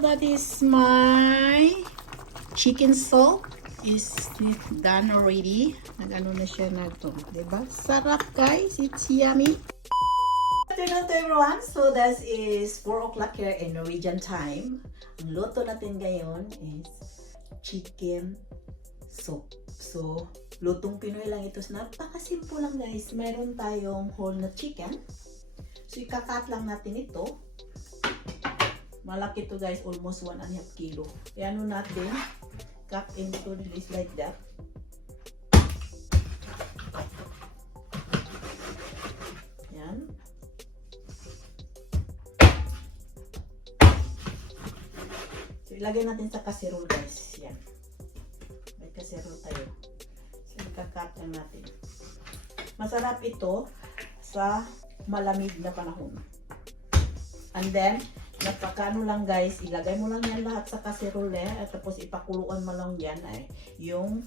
that is my chicken soup is done already. Nag-ano na siya na to, diba? Sarap guys, it's yummy. Good afternoon to everyone. So that is 4 o'clock here in Norwegian time. Ang luto natin ngayon is chicken soup. So, lutong Pinoy lang ito. Napakasimple lang guys. Meron tayong whole na chicken. So, ikakat lang natin ito. Malaki to guys, almost 1.5 kilo. Ano natin, cut into this like that. Yan. So, ilagay natin sa casserole guys. Yan. May casserole tayo. So, ikakat lang natin. Masarap ito sa malamig na panahon. And then, napakano lang guys, ilagay mo lang yan lahat sa casserole at tapos ipakuluan mo lang yan ay yung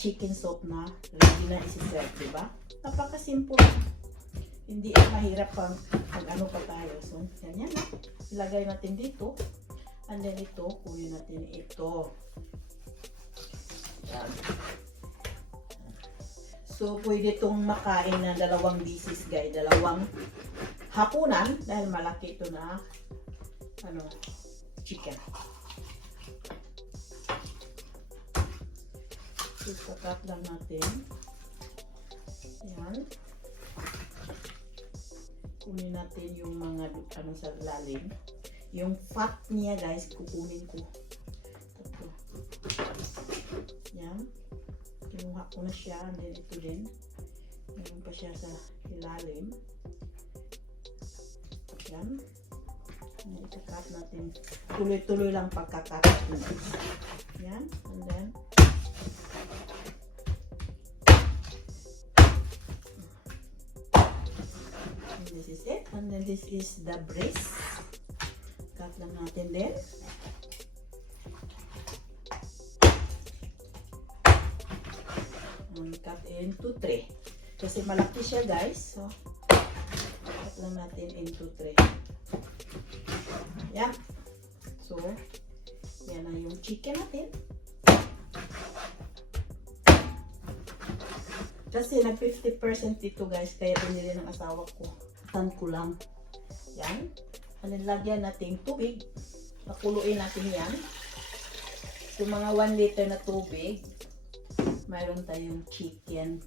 chicken soup na ready na isi-serve, diba? Napakasimple. Hindi mahirap pang ano pa tayo. So, ganyan na. Ilagay natin dito. And then ito, kunin natin ito. Yan. So, pwede itong makain na 2 dishes guys. 2 hapunan dahil malaki ito na chicken. So, kakat lang natin. Yan. Kunin natin yung mga sa lalim. Yung fat niya guys, kukunin ko. Ito. Yan. Kinuha ko na siya. And then ito din. Meron pa siya sa ilalim. Yan. Ikakat natin. Tuloy-tuloy lang pagkakat. Yan. And then this is it. And then this is the breast. Cut lang natin din. And cut into 3. Kasi malaki siya guys. So, cut lang natin into 3. Yan. So, yan na yung chicken natin. Kasi nag 50% dito guys, kaya binili ng asawa ko. Tan ko lang. Yan. And then lagyan natin tubig. Pakuluin natin yan. So, mga 1 liter na tubig. Mayroon tayong chicken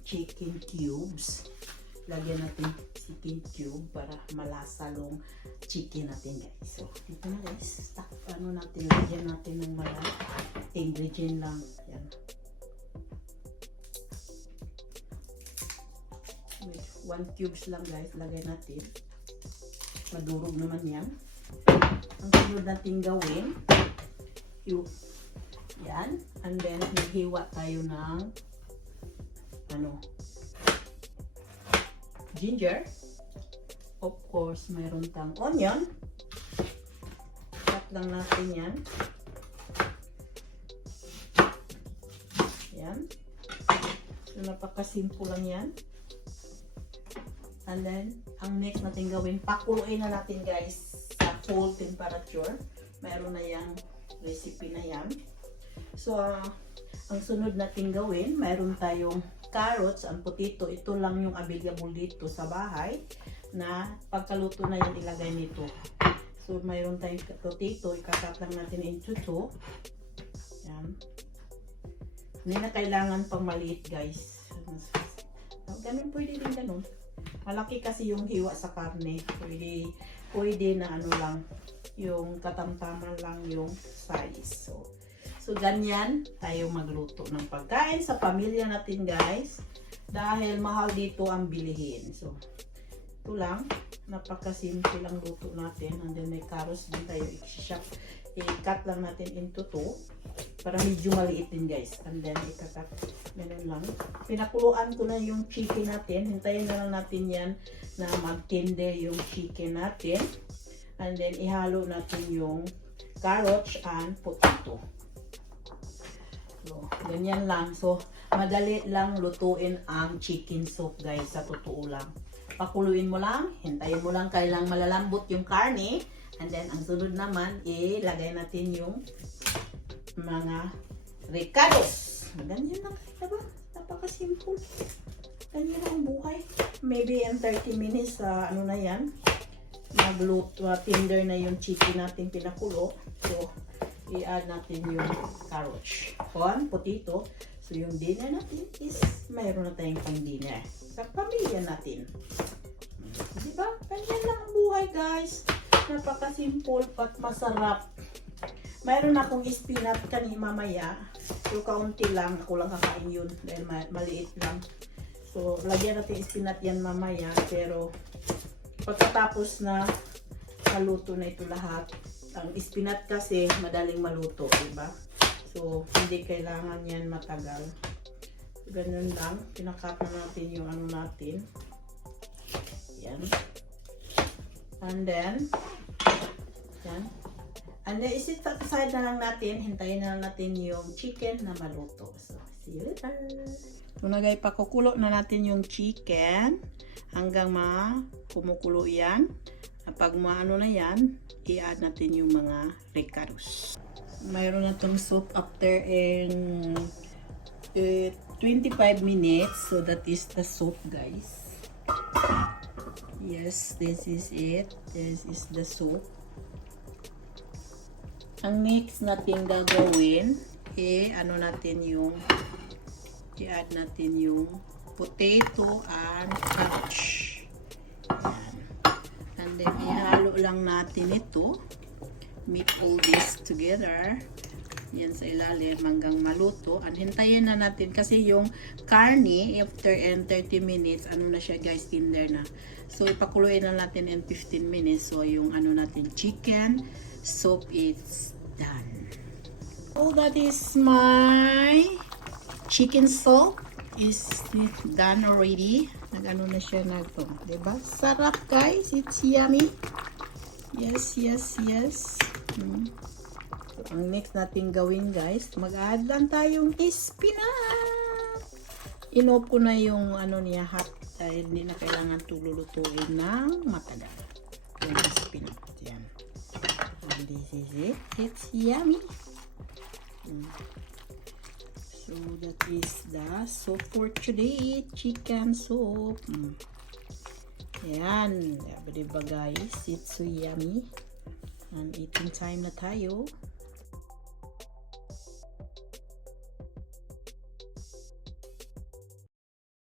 cubes. Lagyan natin chicken cube para malasa yung chicken natin guys. So, dito na guys. Ano natin, lagyan natin ng mga ingredient lang. Yan. Wait, 1 cubes lang guys. Lagyan natin. Madurog naman yan. Ang sunod natin gawin, yan. And then, hihiwa tayo ng ginger. Of course, mayroon tang onion. Cut lang natin yan. Yan. So, napakasimple lang yan. And then, ang next natin gawin, pakuluin na natin guys sa cold temperature. Mayroon na yung recipe na yan. So, ang sunod natin gawin, mayroon tayong carrots, ang potato. Ito lang yung available dito sa bahay na pagkaluto na yan ilagay nito. So, mayroon tayong potato. Ikakat lang natin into 2. Yan. Hindi na kailangan pang maliit guys. Ganun, pwede din ganun. Malaki kasi yung hiwa sa karne. Pwede na lang, yung katamtaman lang yung size. So ganyan tayo magluto ng pagkain sa pamilya natin guys. Dahil mahal dito ang bilihin. So, ito lang. Napakasimple lang luto natin. And then may carrots din tayo. I-cut lang natin into 2. Para medyo maliit din guys. And then ikakat. Ganun lang. Pinakuluan ko na yung chicken natin. Hintayin na lang natin yan na magtinde yung chicken natin. And then ihalo natin yung carrots and potato. So, ganyan lang. So, madali lang lutuin ang chicken soup guys, sa totoo lang. Pakuluin mo lang, hintayin mo lang kailang malalambot yung karne. And then, ang sunod naman, ilagay natin yung mga ricados. Ganyan lang, diba? Napaka-simple. Ganyan ang buhay. Maybe in 30 minutes, ano na yan, magluto, tender na yung chicken natin pinakulo. So, i-add natin yung carrots, corn, potato. So, yung dinner natin is, mayroon na tayong pang-dinner. Sa pamilya natin. Diba? Ganyan lang ang buhay, guys. Napaka-simple pat masarap. Mayroon akong spinach kanina mamaya. So, kaunti lang. Ako lang kakain yun. Dahil maliit lang. So, lagyan natin spinach yan mamaya. Pero, pagkatapos na maluto na ito lahat, ang spinach kasi madaling maluto, diba? So, hindi kailangan yan matagal. So, ganun lang. Pinakat na natin yung ano natin. Yan. And then, yan. And then, isit aside na lang natin. Hintayin na lang natin yung chicken na maluto. So, see you later. So, nagay pakukulo na natin yung chicken hanggang kumukulo yan. Pag maano na yan, i-add natin yung mga ricados. Mayroon na itong soup after in 25 minutes. So, that is the soup, guys. Yes, this is it. This is the soup. Ang next natin gagawin, ano natin yung, i-add natin yung potato and cabbage. Yan. And then, ihalo lang natin ito. Mix all this together. Yan sa ilalim hanggang maluto. And hintayin na natin kasi yung karne, after 30 minutes, ano na siya guys, tender na. So, ipakuluin na natin in 15 minutes. So, yung ano natin, chicken soup is done. Oh, that is my chicken soup is done already. Nag-ano na siya diba? Sarap guys. It's yummy. Yes, yes, yes. So, ang next natin gawin guys, mag-add lang tayong spinach. Inop ko na yung ano niya hot. Hindi na kailangan lulutuin ng matagal. Yung spinach. Yan. And this is it. It's yummy. So that is the soup for today. Chicken soup. Yan. Diba guys? It's so yummy. And eating time na tayo.